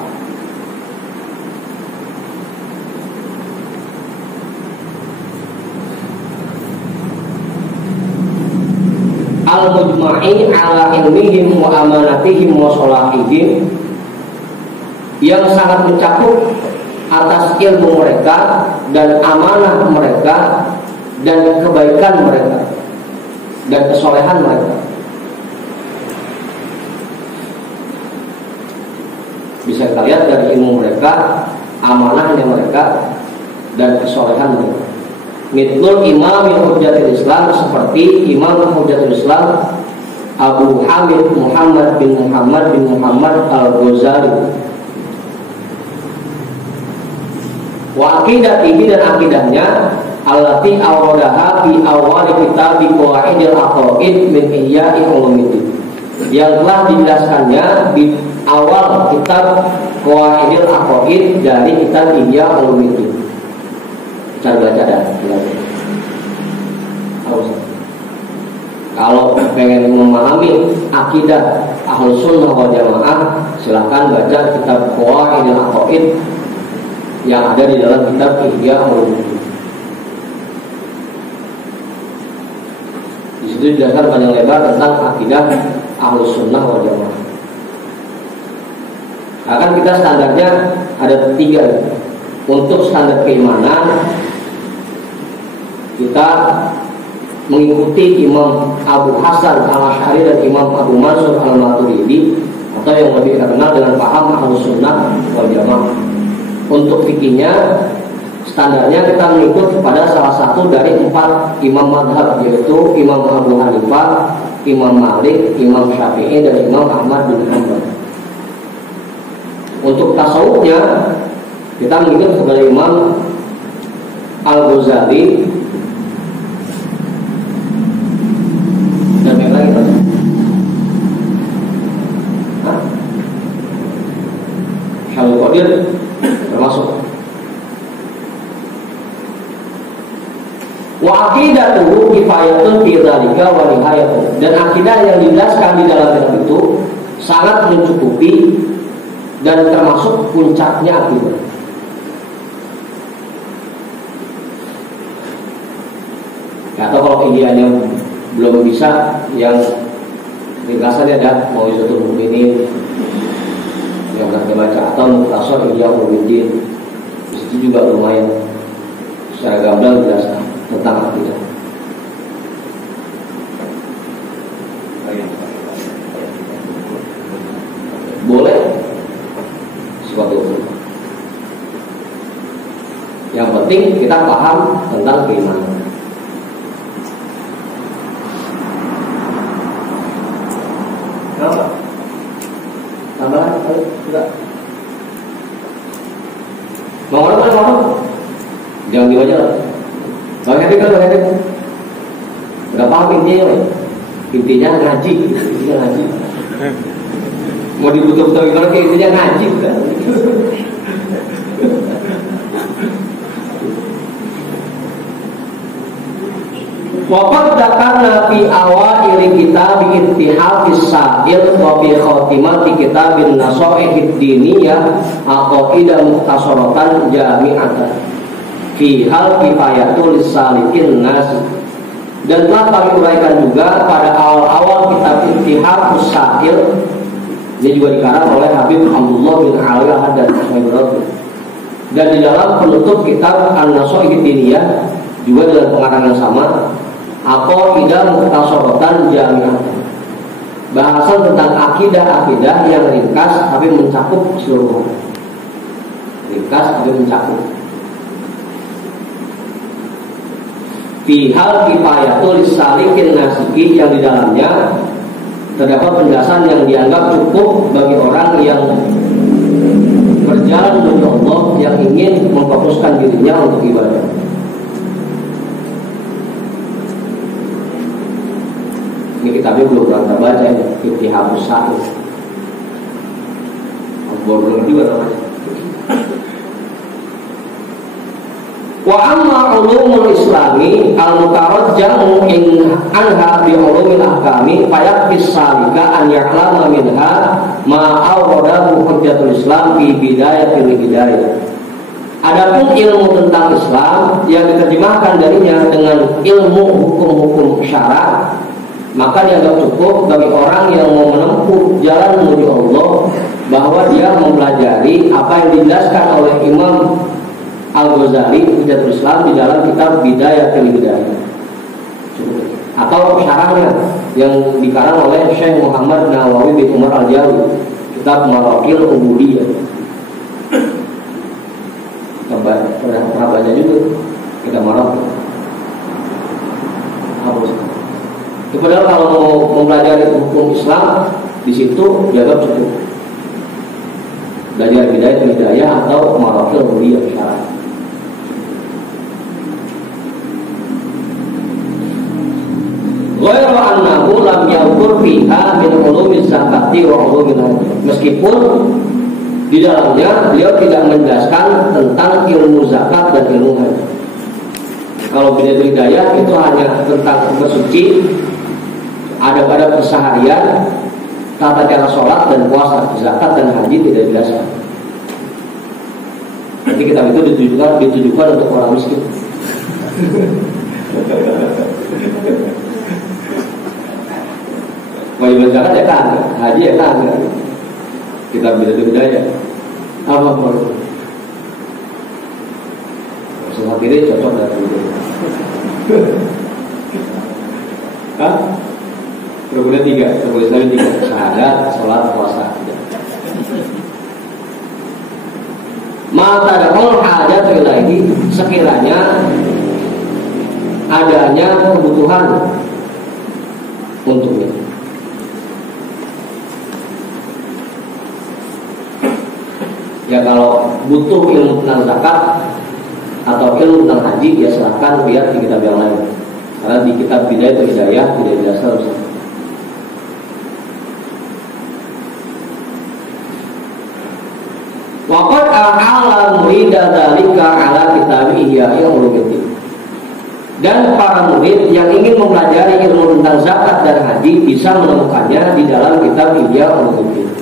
Al-mujma'i ala ilmihim wa amanatihim wa salahihim, yang sangat mencakup atas ilmu mereka dan amanah mereka dan kebaikan mereka dan kesolehan mereka. Bisa kita lihat dari ilmu mereka, amanahnya mereka, dan kesolehan mereka. Mithlul imam hujjatul Islam, seperti imam hujjatul Islam Abu Hamid Muhammad bin Muhammad al-Ghazali. Wa aqidatihi, dan akidahnya allati awradaha fi awal kitab qawaidil aqaid min ihya'i ulumuddin, yang telah dijelaskannya di awal kitab qawaidil aqaid dari kitab Ihya Ulumuddin. Cara baca dan kalau pengen memahami akidah Ahlus Sunnah wal Jamaah, silakan baca kitab Qawaidil Aqaid yang ada di dalam kitab Ihya Ulumuddin. Di situ dijelaskan panjang lebar tentang akidah Ahlus Sunnah wal Jamaah. Akan kita standarnya ada 3. Untuk standar keimanan, kita mengikuti Imam Abu Hasan al-Asy'ari dan Imam Abu Mansur al-Maturidi, atau yang lebih terkenal dengan paham Ahlus Sunnah wal Jamaah. Untuk fikihnya, standarnya kita mengikut kepada salah satu dari 4 imam madhab, yaitu Imam Abu Hanifah, Imam Malik, Imam Syafi'i, dan Imam Ahmad bin Hanbal. Untuk tasawufnya, kita mengikut kepada Imam Al-Ghazali dan yang lain. Syaikhul Qadir termasuk. Wa aqidatuhu kifayatun fi dzalika wa nihayatun, dan akidah yang dijelaskan di dalam kitab itu sangat mencukupi dan termasuk puncaknya akidah. Atau kalau ideanya belum bisa, yang ringkasannya ada Mau'izatul Mu'minin yang pernah dibaca, atau Mukhtasar Ihya Ulumuddin. Di situ juga lumayan secara gamblang dijelaskan tentang akidah. Boleh seperti itu. Yang penting kita paham tentang keimanan. Kenapa? Tambahan? Enggak. Mau ngomong? Jangan dibaca lah. Bang Hedi kan, Bang Hedi. Enggak paham intinya, Bang. Intinya ngaji. Mau dibutuh-butuh gimana, intinya ngaji kan? Waqad dzakarna fi awaili kitab ittihafis sa'il wa fi khatimati kitabin nasaihid diniyah aqaidah mukhtasaratan jami'atan fi hal kifayatul salikin nas. Dan telah kami uraikan juga pada awal-awal kitab ittihafus sa'il, ini juga dikarang oleh Habib Abdullah bin Ali Al-Haddad. Dan di dalam penutup kitab An-Nasaihid Diniyah juga dengan pengarang yang sama, aqaidah mukhtasaratan jami'ah, bahasan tentang akidah-akidah yang ringkas tapi mencakup seluruh. Ringkas tapi mencakup. Fi hal kifayatul salikin nasiki, yang di dalamnya terdapat penjelasan yang dianggap cukup bagi orang yang berjalan menuju Allah, yang ingin memfokuskan dirinya untuk ibadah. Ini kitabnya belum pernah baca ya, Ittihafus Sa'il. Baru juga namanya. Wa amma ulumul islami al-mutarajjamu in anha bi ulumil ahkami fayakfis salika an ya'lama minha ma awradahu hujjatul islam fi bidayatil hidayah. Adapun ilmu tentang Islam yang diterjemahkan darinya dengan ilmu hukum-hukum syarak, maka dianggap cukup bagi orang yang mau menempuh jalan menuju Allah bahwa dia mempelajari apa yang dijelaskan oleh Imam Al-Ghazali Hujjatul Islam di dalam kitab Bidayatul Hidayah, atau syarahnya yang dikarang oleh Syekh Muhammad Nawawi bin Umar Al-Jawi, kitab Maraqil Ubudiyah. Pernah baca juga kita Maraqil. Padahal kalau mau mempelajari hukum Islam di situ dianggap cukup belajar Bidayatul Hidayah atau Maraqil Ubudiyah syarah. Ghairu annahu lam yadhkur fiha min ulumiz zakati wa ulumil haji. Meskipun di dalamnya beliau tidak menjelaskan tentang ilmu zakat dan ilmu haji. Kalau Bidayatul Hidayah itu hanya tentang bersuci, ada keseharian, tata cara sholat dan puasa. Zakat dan haji tidak dijelaskan. Nanti kitab itu ditujukan untuk orang miskin. Wajib zakat ya kan, haji ya kan. Kita beda-beda. Apa perlu? Semua kiri cocok dengan itu. Hah? Kemudian 3, kemudian 3. Syahadat, sholat, puasa. Mata dakul hajat ilahi, sekiranya adanya kebutuhan untuknya. Ya kalau butuh ilmu tentang zakat atau ilmu tentang haji, ya silahkan lihat di kitab yang lain. Karena di kitab Bidayatul Hidayah tidak dijelaskan. Waqad a'ala murida dzalika ala kitab Ihya Ulumuddin. Dan para murid yang ingin mempelajari ilmu tentang zakat dan haji bisa menemukannya di dalam kitab Ihya Ulumuddin.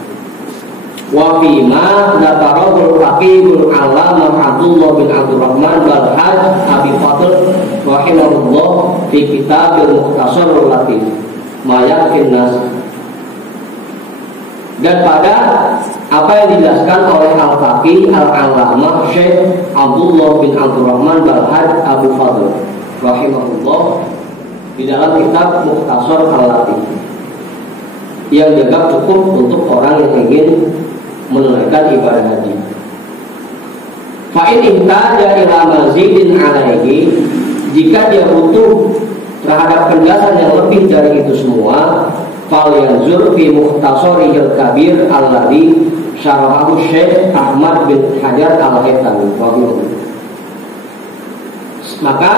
Wa fima natarabul faqihul allamah Abdullah bin Abdurrahman Balhaj Abi Fadl rahimahullah fi kitabil mukhtasarul latif mayakin nas. Dan pada apa yang dijelaskan oleh Al-Faqih Al-Allamah Syekh Abdullah bin Abdurrahman Balhaj Abu Fadl rahimahullah di dalam kitab Mukhtasar Al-Latif, yang dianggap cukup untuk orang yang ingin menunaikan ibadah haji. Fa'in ihtaja ila mazidin alaihi, jika dia butuh terhadap penjelasan yang lebih dari itu semua, fal yanzur fi mukhtasarihil kabir alladhi syarahahu Syekh Ahmad bin Hajar Al-Haytami. Maka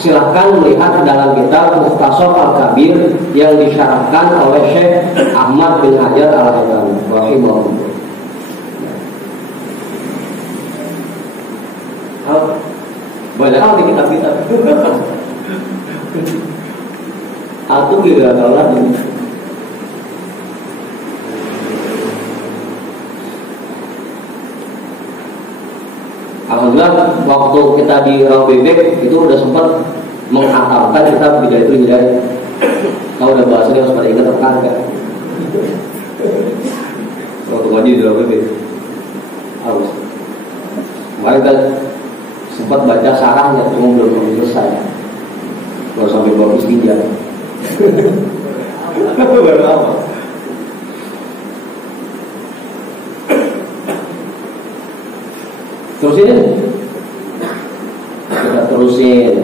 silahkan melihat dalam kitab Mukhtasar Al-Kabir yang disyarahkan oleh Syekh Ahmad bin Hajar Al-Haytami rahimahullah. Banyak hal di kitab-kitab. Aku kira lagi. Alhamdulillah waktu kita di Rawa Bebek itu udah sempat menghafalkan kitab Bidayatul Hidayah. Tahu udah bahasanya harus pada ingat apa enggak? Waktu ngaji di Rawa Bebek harus. Kemarin kita sempat baca sarahnya, cuma belum selesai. Baru sampai bab istinja. Baru apa? Terusin, kita terusin.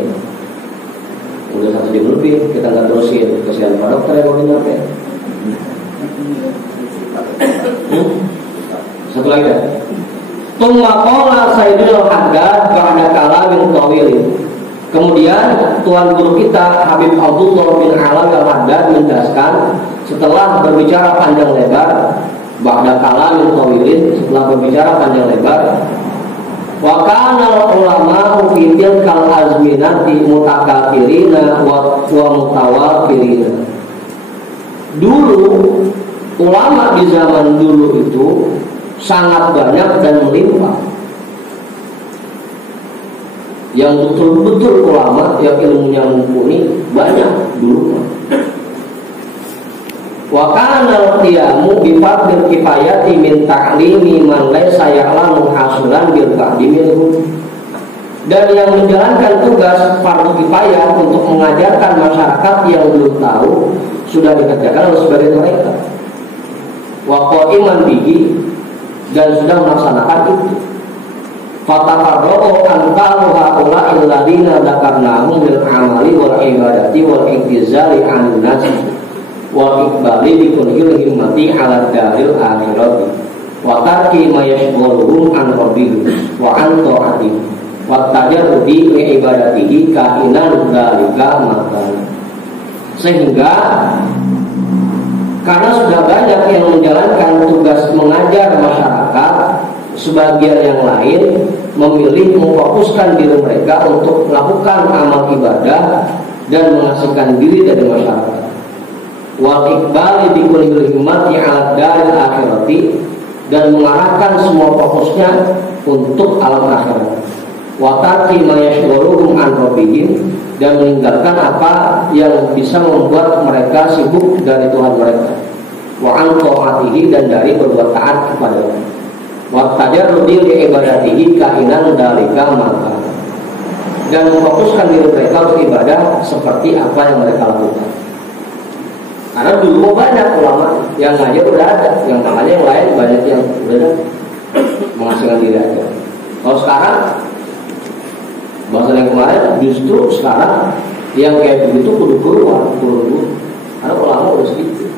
Udah 1 jam lebih, kita nggak terusin. Kasihan Pak Dokter yang mau nyampe. Satu lagi dah. Tumma qala Sayyidul Haddad ba'da kalamin tawil. Kemudian tuan guru kita Habib Abdullah bin Alawi Al-Haddad menjelaskan setelah berbicara panjang lebar, ba'da kalamin tawilin, setelah berbicara panjang lebar, wa kana ulama fi tilkal azminati mutakafirina wa mutawafirina. Dulu ulama di zaman dulu itu sangat banyak dan melimpah. Yang betul-betul ulama yang ilmunya mumpuni banyak dulu. Wa kana qiyamu bi fardil kifayati min ta'limi man laysa ya'lamu hasulan bil qadimil. Dan yang menjalankan tugas fardu kifayah untuk mengajarkan masyarakat yang belum tahu sudah dikerjakan oleh sebagian mereka. Wa qa'iman bihi, dan sudah melaksanakan itu. Fatafarraqu antaru haula alladziina dzakarnahum bil amali wal ibadati wal iktizali 'anil nasi wa iqbali bi kullil himmati 'ala daril akhirati wa tarki ma yashghaluhum an rabbihim wa an ta'atihi wa tajarrudi li ibadatihi kainan dzalika matan. Sehingga karena sudah banyak yang menjalankan tugas mengajar masyarakat, sebagian yang lain memilih memfokuskan diri mereka untuk melakukan amal ibadah dan mengasihkan diri dari masyarakat. Wa iqbali bi kulli himmati 'ala daril akhirati, dan mengarahkan semua fokusnya untuk alam akhirat. Wa tarki ma yashghaluhum an rabbihim, dan meninggalkan apa yang bisa membuat mereka sibuk dari Tuhan mereka. Wa an ta'atihi, dan dari berbuat taat kepada-Nya. Wa tajarrudi li ibadatihi kainan dalika maka, dan memfokuskan diri mereka untuk ibadah seperti apa yang mereka lakukan. Karena dulu banyak ulama yang ngajar udah ada, yang makanya yang lain banyak yang udah ada menghasilkan diri aja. Kalau sekarang bahasa yang kemarin, justru sekarang yang kayak begitu kudu keluar dulu, karena ulama udah segitu.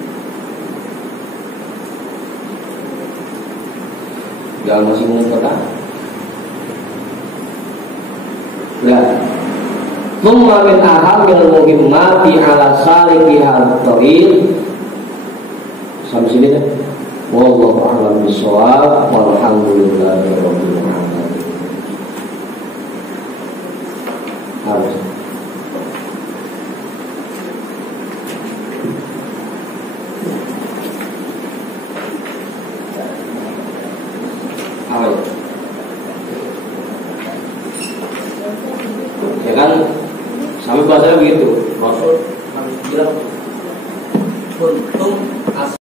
Jangan masih mengumpulkan. Ya, thumma min ahamil muhimmati ala saliki al-tariq. Sampai sini deh. Wallahu a'lam bishawab. Walhamdulillahi rabbil alamin. Harus. Apa ya? Ya kan, sampai bahasanya begitu. Rasul harus bilang, kuntum as